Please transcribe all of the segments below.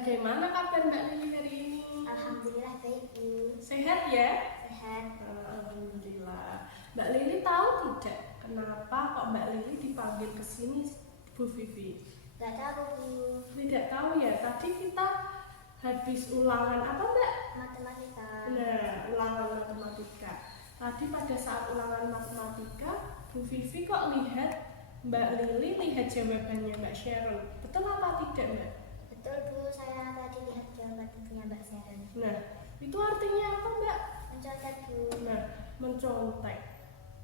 Bagaimana kabar Mbak Lili hari ini? Alhamdulillah baik, Bu. Sehat ya? Sehat. Alhamdulillah. Mbak Lili tahu tidak kenapa kok Mbak Lili dipanggil ke sini Bu Vivi? Gak tahu, Bu. Tidak tahu ya. Tadi kita habis ulangan apa Mbak? Matematika. Nah, ulangan matematika. Tadi pada saat ulangan matematika, Bu Vivi kok lihat Mbak Lili lihat jawabannya Mbak Sharon. Betul apa tidak Mbak? Betul, Bu. Saya tadi lihat jawabannya Mbak Sharon. Nah, itu artinya apa Mbak? Mencontek, Bu. Nah, mencontek.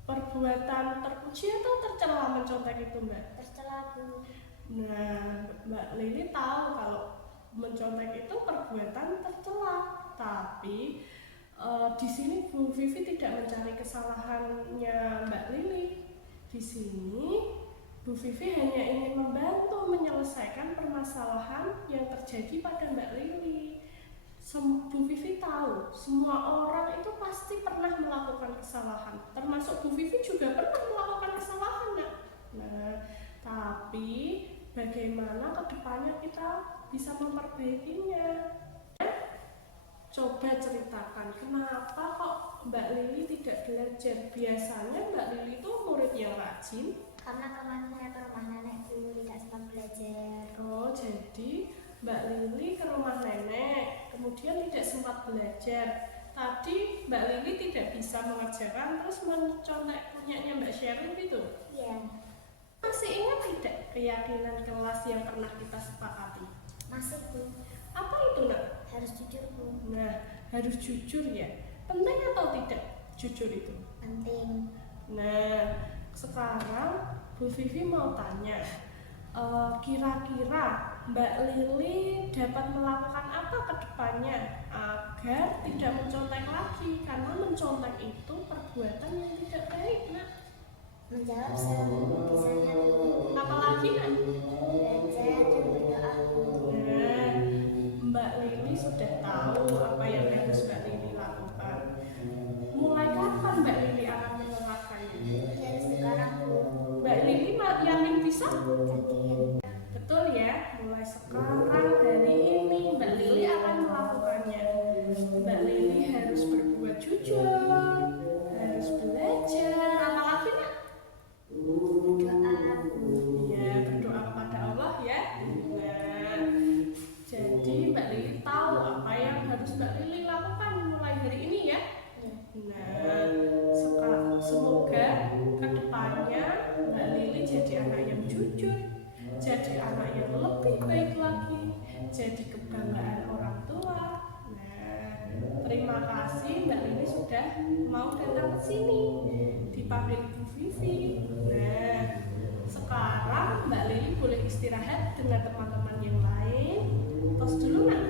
Perbuatan terpuji atau tercela mencontek itu Mbak? Tercela, Bu. Nah, Mbak Lili tahu kalau mencontek itu perbuatan tercela. Tapi di sini Bu Vivi tidak mencari kesalahannya Mbak Lili. Di sini Bu Vivi hanya ingin membantu menyelesaikan permasalahan yang terjadi pada Mbak Lili. Bu Vivi tahu semua orang itu pasti pernah melakukan kesalahan, termasuk Bu Vivi juga pernah melakukan kesalahan. Nah, tapi bagaimana kedepannya kita bisa memperbaikinya? Coba ceritakan kenapa kok Mbak Lili tidak belajar. Biasanya Mbak Lili itu murid yang rajin. Karena kemarin saya ke rumah nenek, Bu, tidak sempat belajar. Oh, jadi Mbak Lili ke rumah nenek, kemudian tidak sempat belajar. Tadi Mbak Lili tidak bisa mengerjakan, terus mencontek punyanya Mbak Sharon gitu? Iya. Masih ingat tidak keyakinan kelas yang pernah kita sepakati? Masih, Bu. Apa itu nak? Harus jujur, Bu. Nah, harus jujur ya. Penting atau tidak jujur itu? Penting. Nah, sekarang Bu Vivi mau tanya, kira-kira Mbak Lili dapat melakukan apa ke depannya agar tidak mencontek lagi? Karena mencontek itu perbuatan yang tidak baik, nak. Menjawab sebisanya, Bu. Apalagi, nak? Belajar dan berdoa, Bu. Nah, Mbak Lili sudah tahu apa yang harus Mbak Lili lakukan. Mulai kapan Mbak Lili akan menerapkannya? Dari sekarang, Bu. Mbak Lili yakin bisa? Yakin. Betul ya, mulai sekarang hari ini Mbak Lili akan melakukannya. Mbak Lili harus berbuat jujur, harus belajar, apalagi nak? Berdoa, Bu. Ya, berdoa kepada Allah ya. Nah, jadi Mbak Lili tahu apa yang harus Mbak Lili lakukan mulai hari ini ya. Nah, semoga kedepannya Mbak Lili jadi anak yang jujur, jadi anak yang lebih baik lagi, jadi kebanggaan orang tua. Nah, terima kasih Mbak Lili sudah mau datang ke sini dipanggil Bu Vivi. Nah, sekarang Mbak Lili boleh istirahat dengan teman-teman yang lain. Tos dulu nak.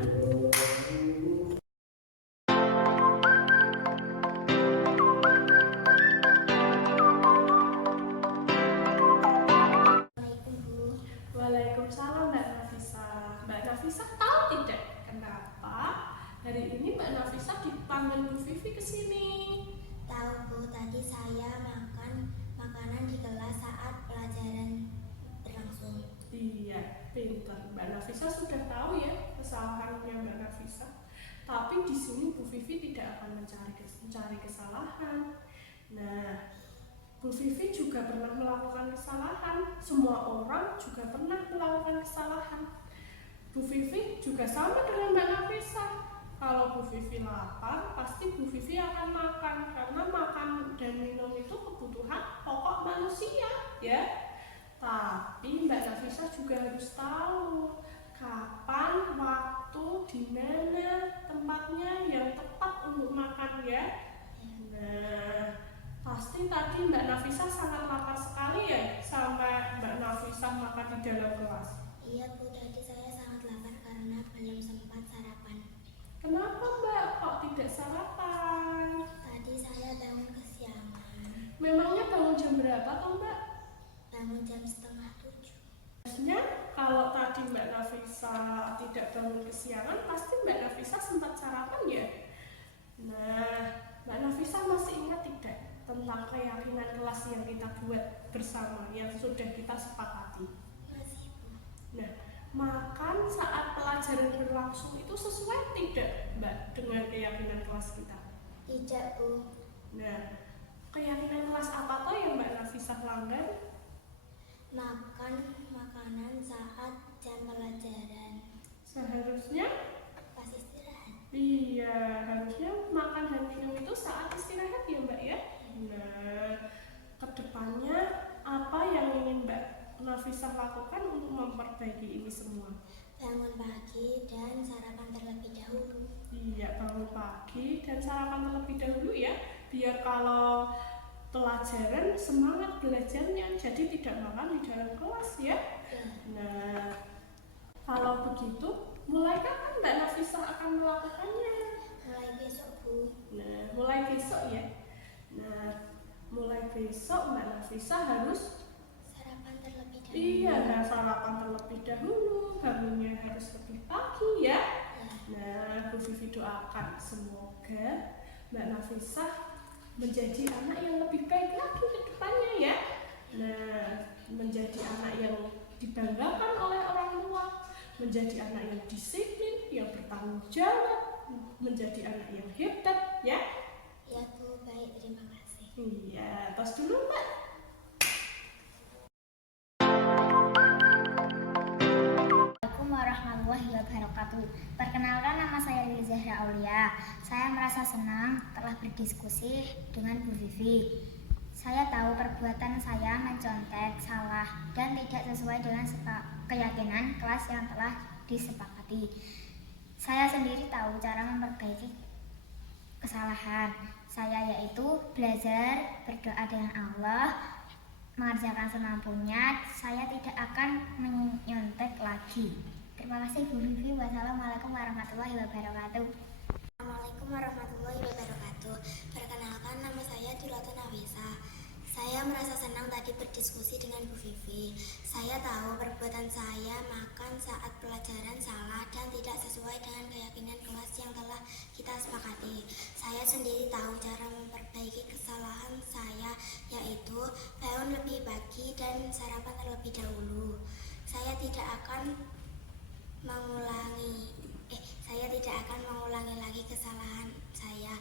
Waalaikumsalam Mbak Nafisa. Mbak Nafisa tahu tidak kenapa hari ini Mbak Nafisa dipanggil Bu Vivi ke sini? Tahu, Bu, tadi saya makan makanan di kelas saat pelajaran berlangsung. Iya, pintar. Mbak Nafisa sudah tahu ya kesalahannya Mbak Nafisa. Tapi di sini Bu Vivi tidak akan mencari kesalahan. Nah, Bu Vivi juga pernah melakukan kesalahan. Semua orang juga pernah melakukan kesalahan. Bu Vivi juga sama dengan Mbak Nafisa. Kalau Bu Vivi lapar, pasti Bu Vivi akan makan. Karena makan dan minum itu kebutuhan pokok manusia, ya. Tapi Mbak Nafisa juga harus tahu kapan, waktu, di mana tempatnya yang tepat untuk makan, ya. Nah, pasti tadi Mbak Nafisa sangat lapar sekali ya sampai Mbak Nafisa makan di dalam kelas. Iya, Bu, tadi saya sangat lapar karena belum sempat sarapan. Kenapa Mbak kok tidak sarapan? Tadi saya bangun kesiangan. Memangnya bangun jam berapa toh Mbak? Bangun jam 6:30. Biasanya kalau tadi Mbak Nafisa tidak bangun kesiangan, pasti Mbak Nafisa sempat sarapan ya? Nah, Mbak Nafisa masih ingat tidak tentang keyakinan kelas yang kita buat bersama, yang sudah kita sepakati? Masih, Bu. Nah, makan saat pelajaran pelajaran berlangsung itu sesuai tidak, Mbak, dengan keyakinan kelas kita? Tidak, Bu. Nah, keyakinan kelas apa toh yang Mbak Nafisah langgar? Makan makanan saat jam pelajaran. Seharusnya, Pas istirahat. iya, harusnya makan dan minum itu saat istirahat ya, Mbak ya. Nah, kedepannya apa yang ingin Mbak Nafisah lakukan untuk memperbaiki ini semua? Bangun pagi dan sarapan terlebih dahulu. Iya, bangun pagi dan sarapan terlebih dahulu ya, biar kalau pelajaran semangat belajarnya, jadi tidak makan di dalam kelas ya. Ya, Nah, kalau begitu, mulai kapan Mbak Nafisah akan melakukannya? mulai besok, Bu. Nah, mulai besok ya. Nah, mulai besok Mbak Nafisah harus Sarapan terlebih dahulu. iya, nah, sarapan terlebih dahulu, bangunnya harus lebih pagi ya. Ya, Nah, Bu Vivi doakan semoga Mbak Nafisah menjadi anak yang lebih baik lagi ke depannya ya. Nah, menjadi anak yang dibanggakan oleh orang tua, menjadi anak yang disiplin, yang bertanggung jawab, menjadi anak yang hebat ya. ya, Bu. Baik, terima kasih. Iya, tos dulu Mbak. Assalamualaikum warahmatullahi wabarakatuh. Perkenalkan, nama saya Lili Zahra Aulia. Saya merasa senang telah berdiskusi dengan Bu Vivi. Saya tahu perbuatan saya mencontek salah dan tidak sesuai dengan keyakinan kelas yang telah disepakati. Saya sendiri tahu cara memperbaiki kesalahan saya, yaitu belajar, berdoa dengan Allah, mengerjakan semampunya. Saya tidak akan menyontek lagi. Terima kasih Bu Vivi. Wassalamualaikum warahmatullahi wabarakatuh. Assalamualaikum warahmatullahi wabarakatuh. Perkenalkan, nama saya Durata Nawisa. Saya merasa senang tadi berdiskusi dengan Bu Vivi. Saya tahu perbuatan saya makan saat pelajaran salah dan tidak sesuai dengan keyakinan kelas yang telah kita sepakati. Saya sendiri tahu cara memperbaiki kesalahan saya, yaitu bangun lebih pagi dan sarapan terlebih dahulu. Saya tidak akan mengulangi lagi kesalahan saya.